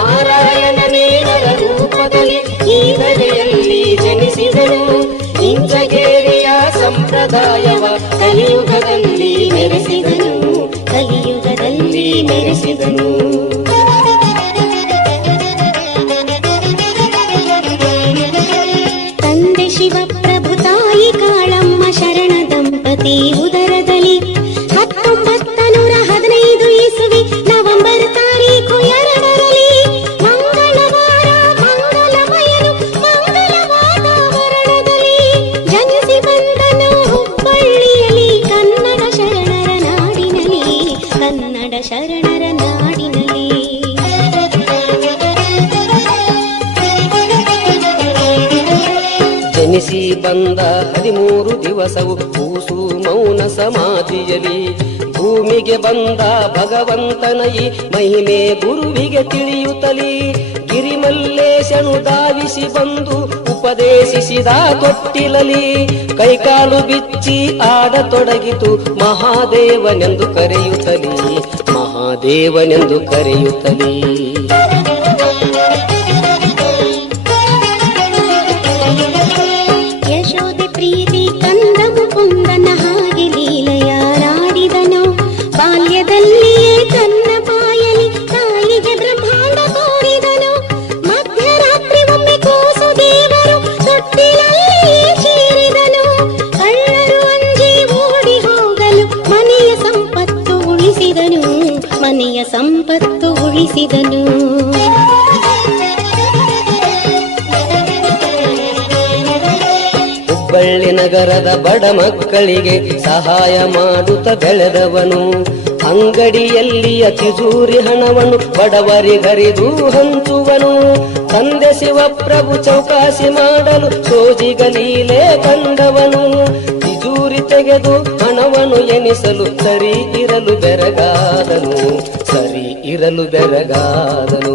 ನಾರಾಯಣನೇರ ರೂಪದಲ್ಲಿ ಈ ಜನಿಸಿದನು. ಇಂಚಗೇರಿಯ ಸಂಪ್ರದಾಯವ ಕಲಿಯುಗದಲ್ಲಿ ನೆರೆಸಿದನು ಕಲಿಯುಗದಲ್ಲಿ ನೆರೆಸಿದನು ಜನಿಸಿ ಬಂದ ಹದಿಮೂರು ದಿವಸವು ಕೂಸು ಮೌನ ಸಮಾಧಿಯಲಿ ಭೂಮಿಗೆ ಬಂದ ಭಗವಂತನಯಿ ಮಹಿಮೆ ಗುರುವಿಗೆ ತಿಳಿಯುತ್ತಲಿ. ಗಿರಿಮಲ್ಲೇಶನು ಧಾವಿಸಿ ಬಂದು ಉಪದೇಶಿಸಿದ ತೊಟ್ಟಿಲಲಿ. ಕೈಕಾಲು ಬಿಚ್ಚಿ ಆಡತೊಡಗಿತು ಮಹಾದೇವನೆಂದು ಕರೆಯುತ್ತಲಿ. ಮಹಾದೇವನೆಂದು ಕರೆಯುತ್ತಲಿ. ಮನೆಯ ಸಂಪತ್ತು ಉಳಿಸಿದನು. ಹುಬ್ಬಳ್ಳಿ ನಗರದ ಬಡ ಮಕ್ಕಳಿಗೆ ಸಹಾಯ ಮಾಡುತ್ತ ಬೆಳೆದವನು. ಅಂಗಡಿಯಲ್ಲಿಯ ಚಿಜೂರಿ ಹಣವನ್ನು ಬಡವರಿಗರಿದು ಹಂಚುವನು. ತಂದೆ ಶಿವಪ್ರಭು ಚೌಕಾಸಿ ಮಾಡಲು ಸೋಜಿಗಲೀಲೆ ಕಂದವನು ತಿಜೂರಿ ತೆಗೆದು ಹಣವನ್ನು ಎನಿಸಲು ಸರಿ ಇರಲು ಬೆರಗಾದನು. ಬೆರಗಾದನು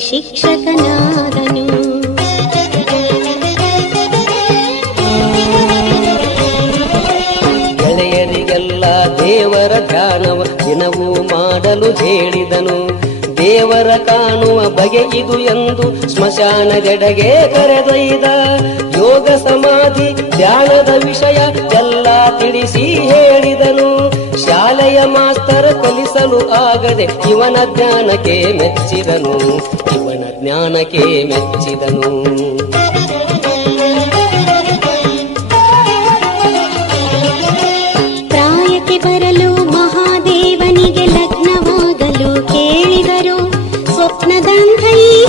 ಶಿಕ್ಷಕನಾದನು. ಗೆಳೆಯರಿಗೆಲ್ಲ ದೇವರ ಧ್ಯಾನವ ದಿನವೂ ಮಾಡಲು ಹೇಳಿದನು. ದೇವರ ಕಾಣುವ ಬಗೆ ಇದು ಎಂದು ಸ್ಮಶಾನದೆಡೆಗೆ ಕರೆದೊಯ್ದ. ಯೋಗ ಸಮಾಧಿ, ಧ್ಯಾನದ ವಿಷಯ ಎಲ್ಲ ತಿಳಿಸಿ ಶಾಲೆಯ ಮಾಸ್ತರ ಕಲಿಸಲು ಆಗದೆ ಇವನ ಜ್ಞಾನಕ್ಕೆ ಮೆಚ್ಚಿದನು. ಇವನ ಜ್ಞಾನಕ್ಕೆ ಮೆಚ್ಚಿದನು. ಪ್ರಾಯಕ್ಕೆ ಬರಲು ಮಹಾದೇವನಿಗೆ ಲಗ್ನವಾಗಲು ಕೇಳಿದರು. ಸ್ವಪ್ನದಂಥ ಈ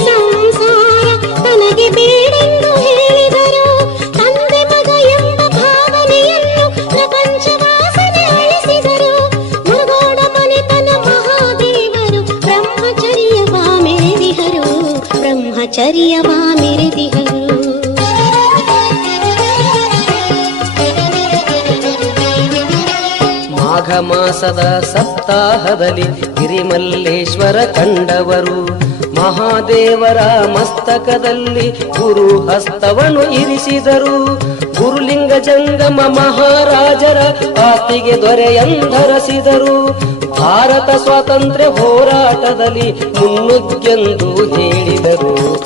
ಮಾಸದ ಸಪ್ತಾಹದಲ್ಲಿ ಗಿರಿಮಲ್ಲೇಶ್ವರ ಕಂಡವರು, ಮಹಾದೇವರ ಮಸ್ತಕದಲ್ಲಿ ಗುರು ಹಸ್ತವನ್ನು ಇರಿಸಿದರು. ಗುರುಲಿಂಗ ಜಂಗಮ ಮಹಾರಾಜರ ಆತಿಗೆ ದೊರೆಯಂಧರಸಿದರು ಭಾರತ ಸ್ವಾತಂತ್ರ್ಯ ಹೋರಾಟದಲ್ಲಿ ಮುನ್ನುಗ್ಗೆಂದು ಹೇಳಿದರು.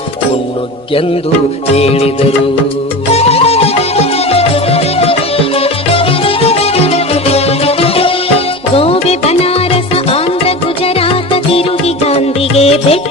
ಮುನ್ನುಗ್ಗೆಂದು ಹೇಳಿದರು. ಗೋವೆ ಬನಾರಸ ಆಂಧ್ರ ಗುಜರಾತ ತಿರುಗಿ ಗಾಂಧಿಗೆ ಭೇಟಿಯಾದರು